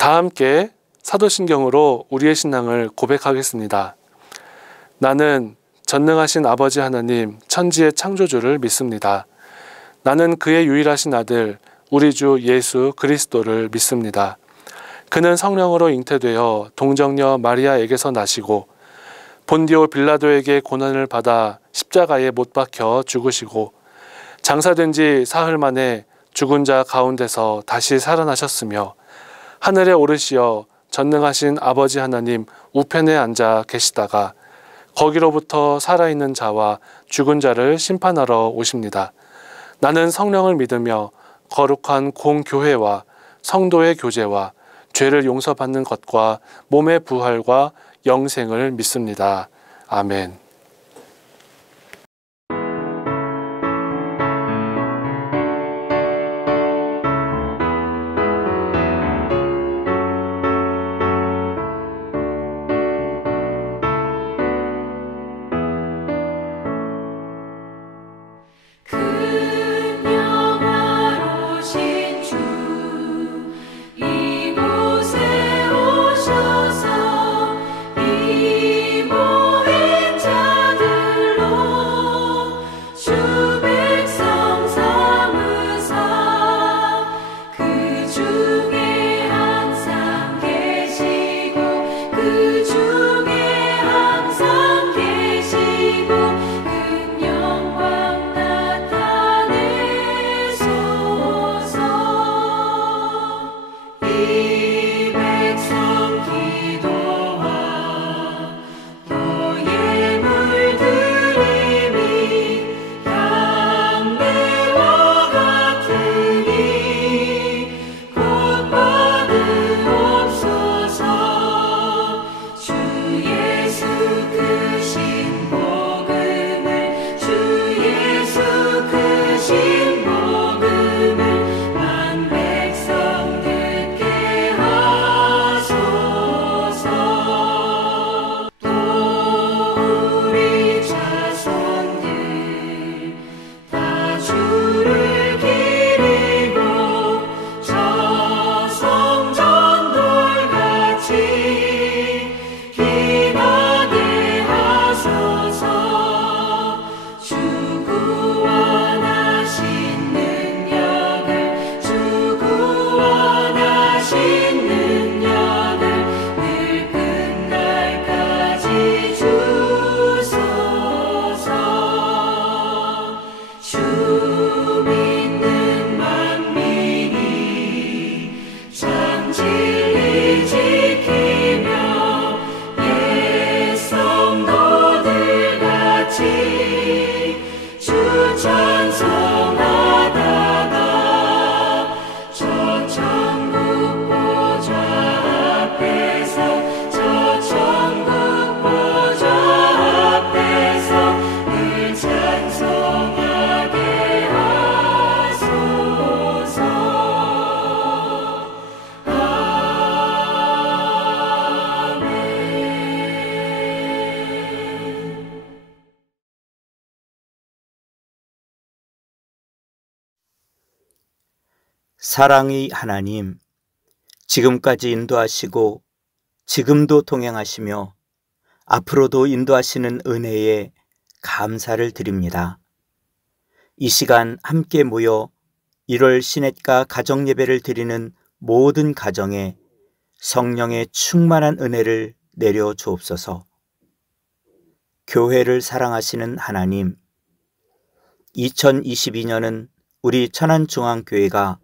다 함께 사도신경으로 우리의 신앙을 고백하겠습니다. 나는 전능하신 아버지 하나님 천지의 창조주를 믿습니다. 나는 그의 유일하신 아들 우리 주 예수 그리스도를 믿습니다. 그는 성령으로 잉태되어 동정녀 마리아에게서 나시고 본디오 빌라도에게 고난을 받아 십자가에 못 박혀 죽으시고 장사된 지 사흘 만에 죽은 자 가운데서 다시 살아나셨으며 하늘에 오르시어 전능하신 아버지 하나님 우편에 앉아 계시다가 거기로부터 살아있는 자와 죽은 자를 심판하러 오십니다. 나는 성령을 믿으며 거룩한 공교회와 성도의 교제와 죄를 용서받는 것과 몸의 부활과 영생을 믿습니다. 아멘. 사랑의 하나님, 지금까지 인도하시고 지금도 동행하시며 앞으로도 인도하시는 은혜에 감사를 드립니다. 이 시간 함께 모여 1월 시냇가 가정예배를 드리는 모든 가정에 성령의 충만한 은혜를 내려 주옵소서. 교회를 사랑하시는 하나님, 2022년은 우리 천안중앙교회가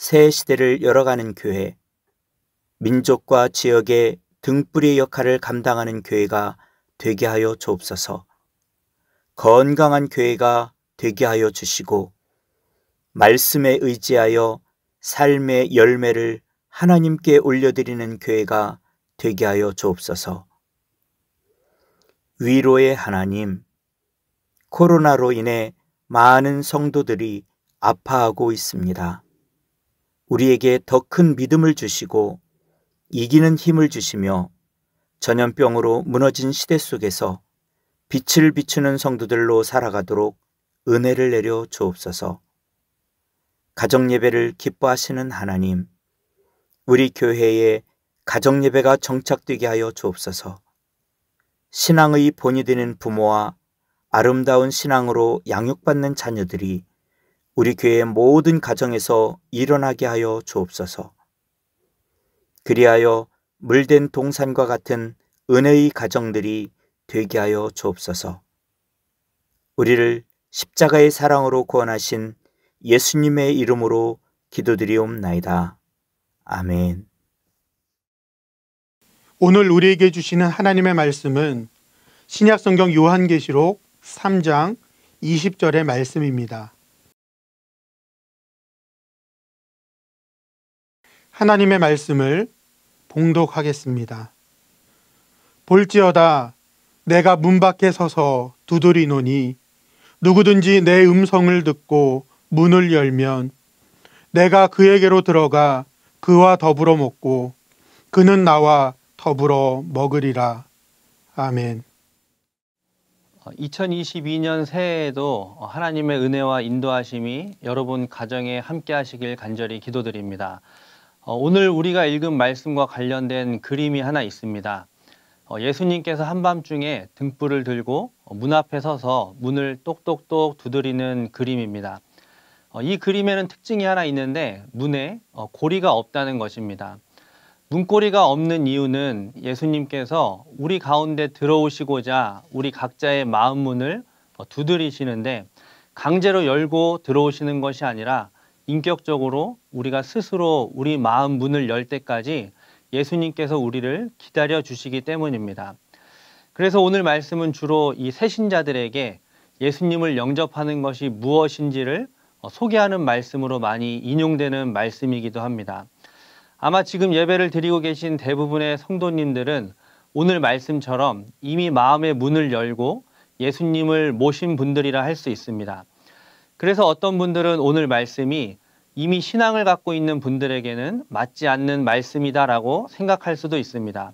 새 시대를 열어가는 교회, 민족과 지역의 등불의 역할을 감당하는 교회가 되게 하여 주옵소서. 건강한 교회가 되게 하여 주시고 말씀에 의지하여 삶의 열매를 하나님께 올려드리는 교회가 되게 하여 주옵소서. 위로의 하나님, 코로나로 인해 많은 성도들이 아파하고 있습니다. 우리에게 더 큰 믿음을 주시고 이기는 힘을 주시며 전염병으로 무너진 시대 속에서 빛을 비추는 성도들로 살아가도록 은혜를 내려 주옵소서. 가정예배를 기뻐하시는 하나님, 우리 교회에 가정예배가 정착되게 하여 주옵소서. 신앙의 본이 되는 부모와 아름다운 신앙으로 양육받는 자녀들이 우리 교회의 모든 가정에서 일어나게 하여 주옵소서. 그리하여 물된 동산과 같은 은혜의 가정들이 되게 하여 주옵소서. 우리를 십자가의 사랑으로 구원하신 예수님의 이름으로 기도드리옵나이다. 아멘. 오늘 우리에게 주시는 하나님의 말씀은 신약성경 요한계시록 3장 20절의 말씀입니다. 하나님의 말씀을 봉독하겠습니다. 볼지어다 내가 문 밖에 서서 두드리노니 누구든지 내 음성을 듣고 문을 열면 내가 그에게로 들어가 그와 더불어 먹고 그는 나와 더불어 먹으리라. 아멘. 2022년 새해에도 하나님의 은혜와 인도하심이 여러분 가정에 함께 하시길 간절히 기도드립니다. 오늘 우리가 읽은 말씀과 관련된 그림이 하나 있습니다. 예수님께서 한밤중에 등불을 들고 문 앞에 서서 문을 똑똑똑 두드리는 그림입니다. 이 그림에는 특징이 하나 있는데 문에 고리가 없다는 것입니다. 문고리가 없는 이유는 예수님께서 우리 가운데 들어오시고자 우리 각자의 마음 문을 두드리시는데 강제로 열고 들어오시는 것이 아니라 인격적으로 우리가 스스로 우리 마음 문을 열 때까지 예수님께서 우리를 기다려 주시기 때문입니다. 그래서 오늘 말씀은 주로 이 새신자들에게 예수님을 영접하는 것이 무엇인지를 소개하는 말씀으로 많이 인용되는 말씀이기도 합니다. 아마 지금 예배를 드리고 계신 대부분의 성도님들은 오늘 말씀처럼 이미 마음의 문을 열고 예수님을 모신 분들이라 할 수 있습니다. 그래서 어떤 분들은 오늘 말씀이 이미 신앙을 갖고 있는 분들에게는 맞지 않는 말씀이다라고 생각할 수도 있습니다.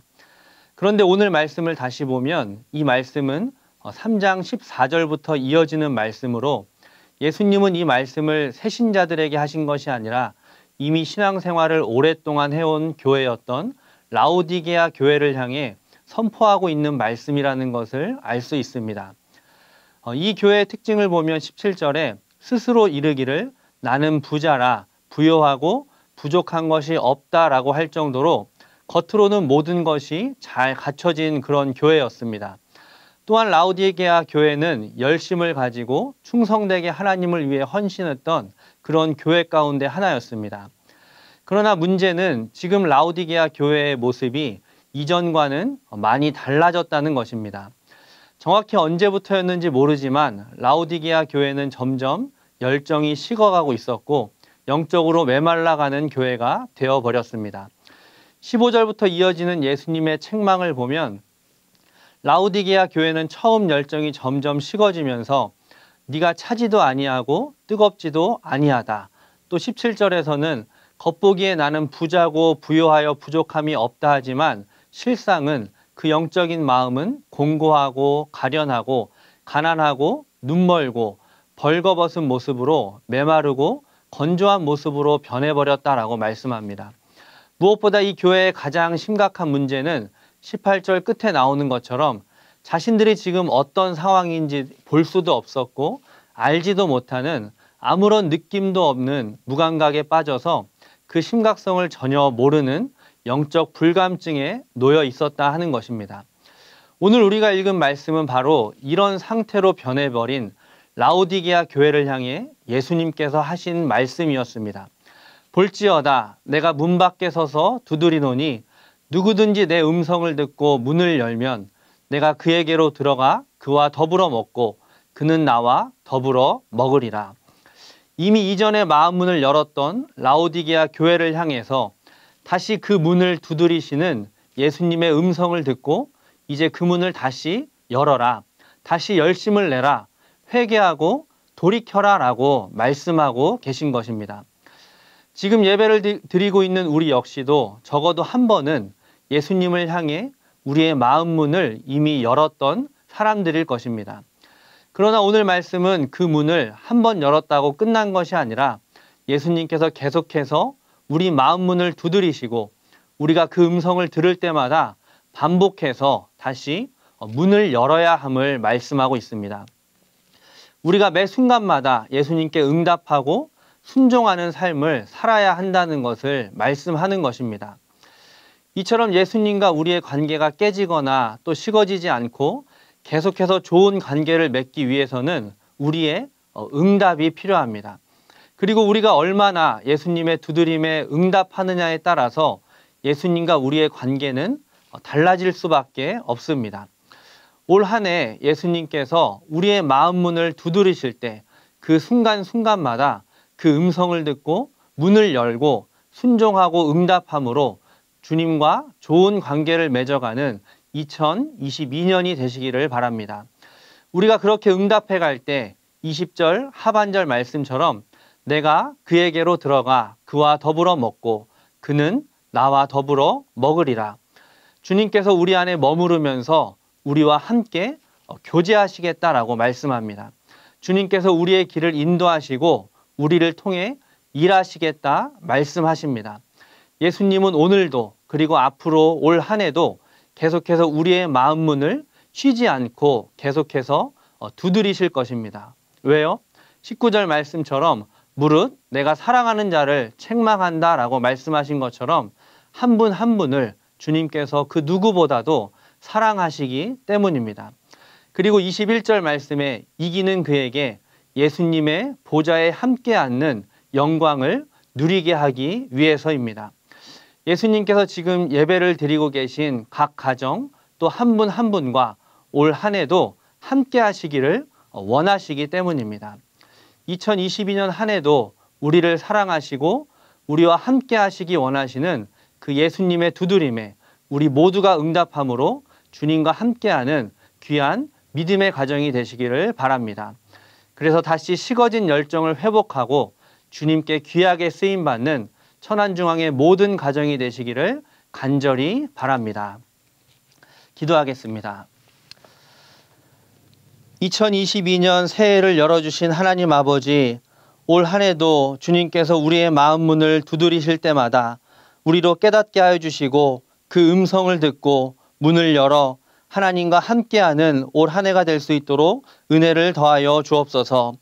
그런데 오늘 말씀을 다시 보면 이 말씀은 3장 14절부터 이어지는 말씀으로 예수님은 이 말씀을 새신자들에게 하신 것이 아니라 이미 신앙생활을 오랫동안 해온 교회였던 라오디게아 교회를 향해 선포하고 있는 말씀이라는 것을 알 수 있습니다. 이 교회의 특징을 보면 17절에 스스로 이르기를 나는 부자라 부요하고 부족한 것이 없다라고 할 정도로 겉으로는 모든 것이 잘 갖춰진 그런 교회였습니다. 또한 라오디게아 교회는 열심을 가지고 충성되게 하나님을 위해 헌신했던 그런 교회 가운데 하나였습니다. 그러나 문제는 지금 라오디게아 교회의 모습이 이전과는 많이 달라졌다는 것입니다. 정확히 언제부터였는지 모르지만 라오디게아 교회는 점점 열정이 식어가고 있었고 영적으로 메말라가는 교회가 되어버렸습니다. 15절부터 이어지는 예수님의 책망을 보면 라오디게아 교회는 처음 열정이 점점 식어지면서 네가 차지도 아니하고 뜨겁지도 아니하다. 또 17절에서는 겉보기에 나는 부자고 부요하여 부족함이 없다 하지만 실상은 그 영적인 마음은 공고하고 가련하고 가난하고 눈멀고 벌거벗은 모습으로 메마르고 건조한 모습으로 변해버렸다라고 말씀합니다. 무엇보다 이 교회의 가장 심각한 문제는 18절 끝에 나오는 것처럼 자신들이 지금 어떤 상황인지 볼 수도 없었고 알지도 못하는 아무런 느낌도 없는 무감각에 빠져서 그 심각성을 전혀 모르는 영적 불감증에 놓여 있었다 하는 것입니다. 오늘 우리가 읽은 말씀은 바로 이런 상태로 변해버린 라오디게아 교회를 향해 예수님께서 하신 말씀이었습니다. 볼지어다 내가 문 밖에 서서 두드리노니 누구든지 내 음성을 듣고 문을 열면 내가 그에게로 들어가 그와 더불어 먹고 그는 나와 더불어 먹으리라. 이미 이전에 마음 문을 열었던 라오디게아 교회를 향해서 다시 그 문을 두드리시는 예수님의 음성을 듣고 이제 그 문을 다시 열어라. 다시 열심을 내라. 회개하고 돌이켜라 라고 말씀하고 계신 것입니다. 지금 예배를 드리고 있는 우리 역시도 적어도 한 번은 예수님을 향해 우리의 마음 문을 이미 열었던 사람들일 것입니다. 그러나 오늘 말씀은 그 문을 한 번 열었다고 끝난 것이 아니라 예수님께서 계속해서 우리 마음 문을 두드리시고 우리가 그 음성을 들을 때마다 반복해서 다시 문을 열어야 함을 말씀하고 있습니다. 우리가 매 순간마다 예수님께 응답하고 순종하는 삶을 살아야 한다는 것을 말씀하는 것입니다. 이처럼 예수님과 우리의 관계가 깨지거나 또 식어지지 않고 계속해서 좋은 관계를 맺기 위해서는 우리의 응답이 필요합니다. 그리고 우리가 얼마나 예수님의 두드림에 응답하느냐에 따라서 예수님과 우리의 관계는 달라질 수밖에 없습니다. 올 한 해 예수님께서 우리의 마음 문을 두드리실 때 그 순간순간마다 그 음성을 듣고 문을 열고 순종하고 응답함으로 주님과 좋은 관계를 맺어가는 2022년이 되시기를 바랍니다. 우리가 그렇게 응답해 갈 때 20절 하반절 말씀처럼 내가 그에게로 들어가 그와 더불어 먹고 그는 나와 더불어 먹으리라. 주님께서 우리 안에 머무르면서 우리와 함께 교제하시겠다라고 말씀합니다. 주님께서 우리의 길을 인도하시고 우리를 통해 일하시겠다 말씀하십니다. 예수님은 오늘도 그리고 앞으로 올 한 해도 계속해서 우리의 마음 문을 쉬지 않고 계속해서 두드리실 것입니다. 왜요? 19절 말씀처럼 무릇 내가 사랑하는 자를 책망한다 라고 말씀하신 것처럼 한 분 한 분을 주님께서 그 누구보다도 사랑하시기 때문입니다. 그리고 21절 말씀에 이기는 그에게 예수님의 보좌에 함께 앉는 영광을 누리게 하기 위해서입니다. 예수님께서 지금 예배를 드리고 계신 각 가정 또 한 분 한 분과 올 한 해도 함께 하시기를 원하시기 때문입니다. 2022년 한 해도 우리를 사랑하시고 우리와 함께 하시기 원하시는 그 예수님의 두드림에 우리 모두가 응답함으로 주님과 함께하는 귀한 믿음의 가정이 되시기를 바랍니다. 그래서 다시 식어진 열정을 회복하고 주님께 귀하게 쓰임받는 천안중앙의 모든 가정이 되시기를 간절히 바랍니다. 기도하겠습니다. 2022년 새해를 열어주신 하나님 아버지, 올 한 해도 주님께서 우리의 마음 문을 두드리실 때마다 우리로 깨닫게 하여 주시고 그 음성을 듣고 문을 열어 하나님과 함께하는 올 한 해가 될 수 있도록 은혜를 더하여 주옵소서.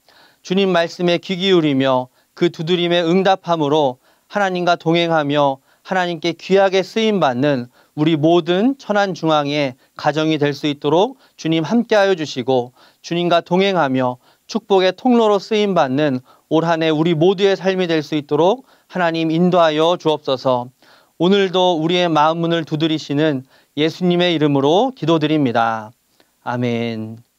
주님 말씀에 귀 기울이며 그 두드림에 응답함으로 하나님과 동행하며 하나님께 귀하게 쓰임받는 우리 모든 천안중앙의 가정이 될 수 있도록 주님 함께하여 주시고 주님과 동행하며 축복의 통로로 쓰임받는 올 한 해 우리 모두의 삶이 될 수 있도록 하나님 인도하여 주옵소서. 오늘도 우리의 마음 문을 두드리시는 예수님의 이름으로 기도드립니다. 아멘.